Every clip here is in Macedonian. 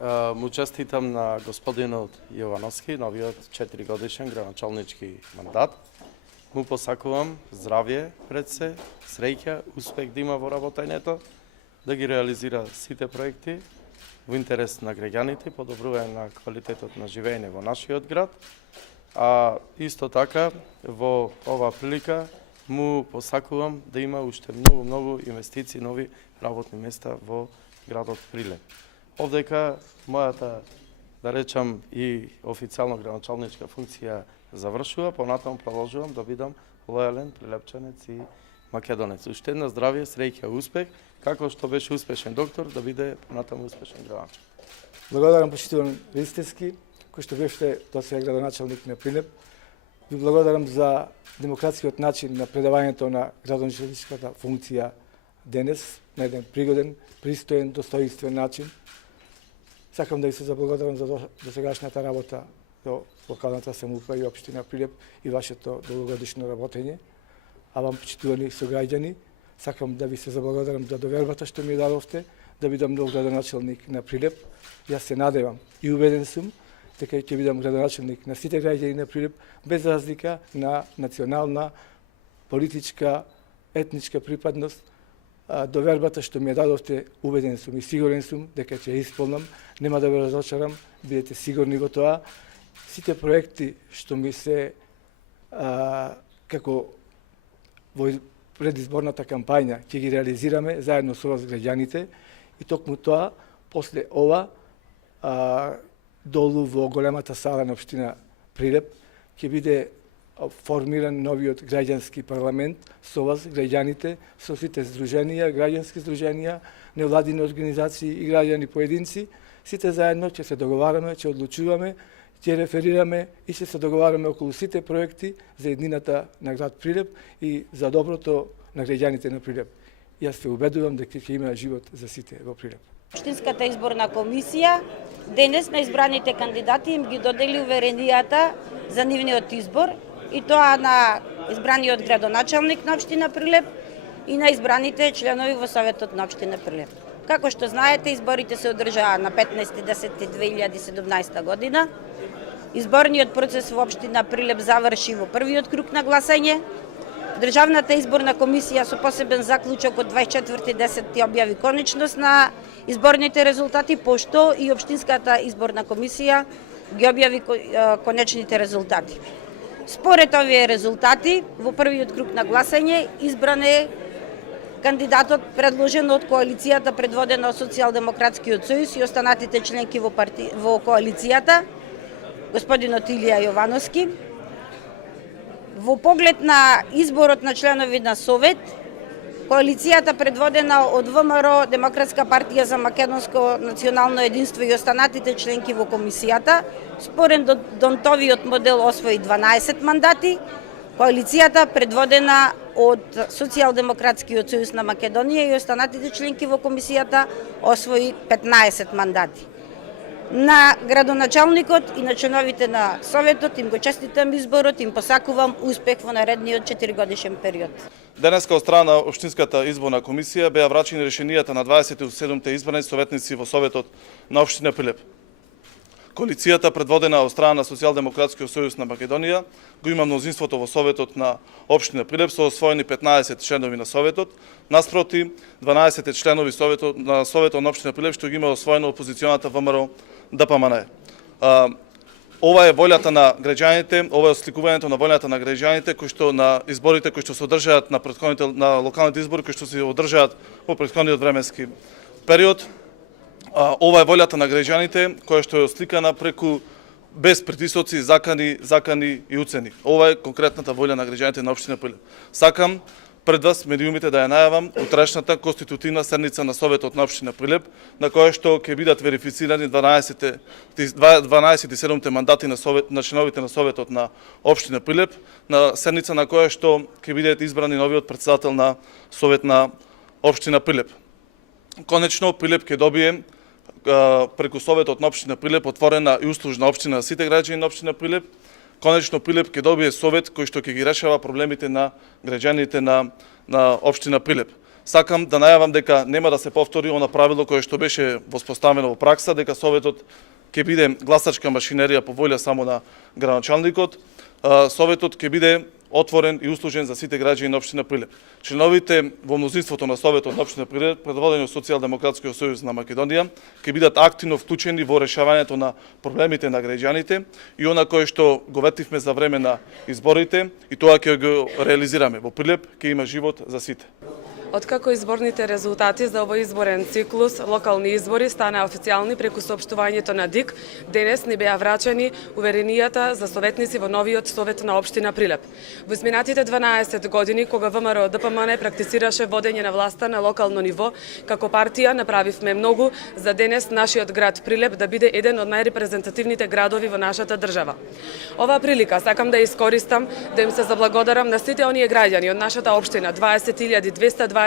Му честитам на господинот Јовановски, новиот 4-годишен градоначалнички мандат. Му посакувам здравје пред се, среќа, успех да има во работењето, да ги реализира сите проекти во интерес на граѓаните, подобрување на квалитетот на живење во нашиот град. А исто така, во оваа прилика, му посакувам да има уште многу инвестиции, нови работни места во градот Прилеп. Овдека мојата, да речам, и официјално градоначалничка функција завршува, понатаму продолжувам да бидам лојален прилепчанец и македонец. Уште една здравје, среќа, успех, како што беше успешен доктор, да биде понатаму успешен градоначалник. Благодарам почитуван Ристевски, кој што беше досега градоначалник на Прилеп. Ви благодарам за демократскиот начин на предавањето на градоначалничката функција денес, на еден пригоден, пристоен, достоинствен начин. Сакам да ви се заблагодарам за досегашната работа до локалната самоуправа и општина Прилеп и вашето долгогодишно работење. А вам, почитувани сограѓани, сакам да ви се заблагодарам за довербата што ми дадовте, да бидам нов градоначалник на Прилеп. Јас се надевам и убеден сум дека ќе бидам градоначалник на сите граѓани на Прилеп, без разлика на национална, политичка, етничка припадност. Довербата што ми ја дадовте, убеден сум и сигурен сум дека ќе исполнам, нема да ве разочарам, бидете сигурни во тоа. Сите проекти што ми се како во предизборната кампања ќе ги реализираме заедно со вас граѓаните и токму тоа после ова долу во големата сала на општина Прилеп ќе биде формиран новиот граѓански парламент со вас, граѓаните, со сите здруженија, граѓански здруженија, невладини организации и граѓани поединци. Сите заедно ќе се договараме, ќе одлучуваме, ќе реферираме и ќе се договараме околу сите проекти за еднината на град Прилеп и за доброто на граѓаните на Прилеп. Јас се убедувам дека ќе има живот за сите во Прилеп. Општинската изборна комисија денес на избраните кандидати им ги додели уверенијата за нивниот избор, и тоа на избраниот градоначалник на општина Прилеп и на избраните членови во Советот на општина Прилеп. Како што знаете, изборите се одржаа на 15.10.2017 година. Изборниот процес во општина Прилеп заврши во првиот круг на гласање. Државната изборна комисија со посебен заклучок од 24.10 објави конечност на изборните резултати, пошто и општинската изборна комисија ги објави конечните резултати. Според овие резултати, во првиот круг на гласање избран е кандидатот предложен од коалицијата предводена од Социјалдемократскиот сојуз и останатите членки во коалицијата, господинот Илија Јовановски. Во поглед на изборот на членови на Совет, коалицијата предводена од ВМРО, Демократска партија за македонско национално единство и останатите членки во комисијата, според Донтовиот модел освои 12 мандати, коалицијата предводена од Социјалдемократскиот сојуз на Македонија и останатите членки во комисијата освои 15 мандати. На градоначалникот и на членовите на Советот им го честитам изборот, им посакувам успех во наредниот 4-годишен период. Денеска од страна на Општинската изборна комисија беа врачени решенијата на 27-те избрани советници во Советот на општина Прилеп. Коалицијата предводена од страна на Социјалдемократскиот сојуз на Македонија го има мнозинството во Советот на општина Прилеп со освоени 15 членови на Советот, наспроти 12 членови на Советот на општина Прилеп што ги има освоено опозиционата ВМРО ДПМН. Ова е волјата на граѓаните, ова е осликувањето на волјата на граѓаните кои што на изборите кои што се одржаат на локалните избори кои што се одржаат во претходниот временски период. Ова е волјата на граѓаните која што е осликана преку без притисоци, закани и уцени. Ова е конкретната волја на граѓаните на општина Прилеп. Сакам пред вас медиумите да ја најавам утрешната конститутивна седница на Советот на општина Прилеп, на која што ќе бидат верифицирани 12 мандати на членовите на Советот на општина Прилеп, на седница на која што ќе бидат избрани новиот претседател на Совет на општина Прилеп. Конечно, Прилеп ќе добие преку Советот на општина Прилеп отворена и услужна општина на сите граѓани на општина Прилеп. Конечно, Прилеп ќе добие совет кој што ќе ги решава проблемите на граѓаните на општина Прилеп. Сакам да најавам дека нема да се повтори она правило кое што беше воспоставено во пракса, дека Советот ќе биде гласачка машинерија по волја само на градоначалникот. Советот ќе биде отворен и услужен за сите граѓани на општина Прилеп. Членовите во мнозинството на Советот на општина Прилеп, предводени од Социјалдемократскиот сојуз на Македонија, ќе бидат активно вклучени во решавањето на проблемите на граѓаните и она кое што го ветивме за време на изборите, и тоа ќе го реализираме. Во Прилеп ќе има живот за сите. Откако изборните резултати за овој изборен циклус, локални избори, стана официјални преку соопштувањето на ДИК, денес ни беа врачани уверенијата за советници во новиот Совет на општина Прилеп. Во изминатите 12 години, кога ВМРО ДПМН практицираше водење на власта на локално ниво, како партија направивме многу за денес нашиот град Прилеп да биде еден од најрепрезентативните градови во нашата држава. Оваа прилика сакам да искористам да им се заблагодарам на сите оние граѓани од нашата општина, 20.226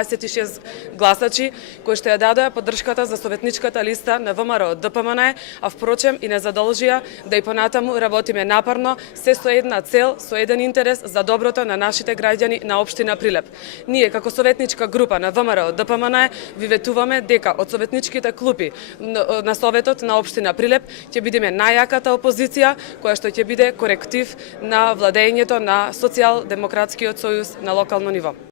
гласачи кои што ја дадоа поддршката за советничката листа на ВМРО ДПМН, а впрочем и не задолжија да и понатаму работиме напорно, се со една цел, со еден интерес за доброто на нашите граѓани на општина Прилеп. Ние како советничка група на ВМРО ДПМН ви ветуваме дека од советничките клупи на Советот на општина Прилеп ќе бидеме најјаката опозиција која што ќе биде коректив на владењето на Социјалдемократскиот сојуз на локално ниво.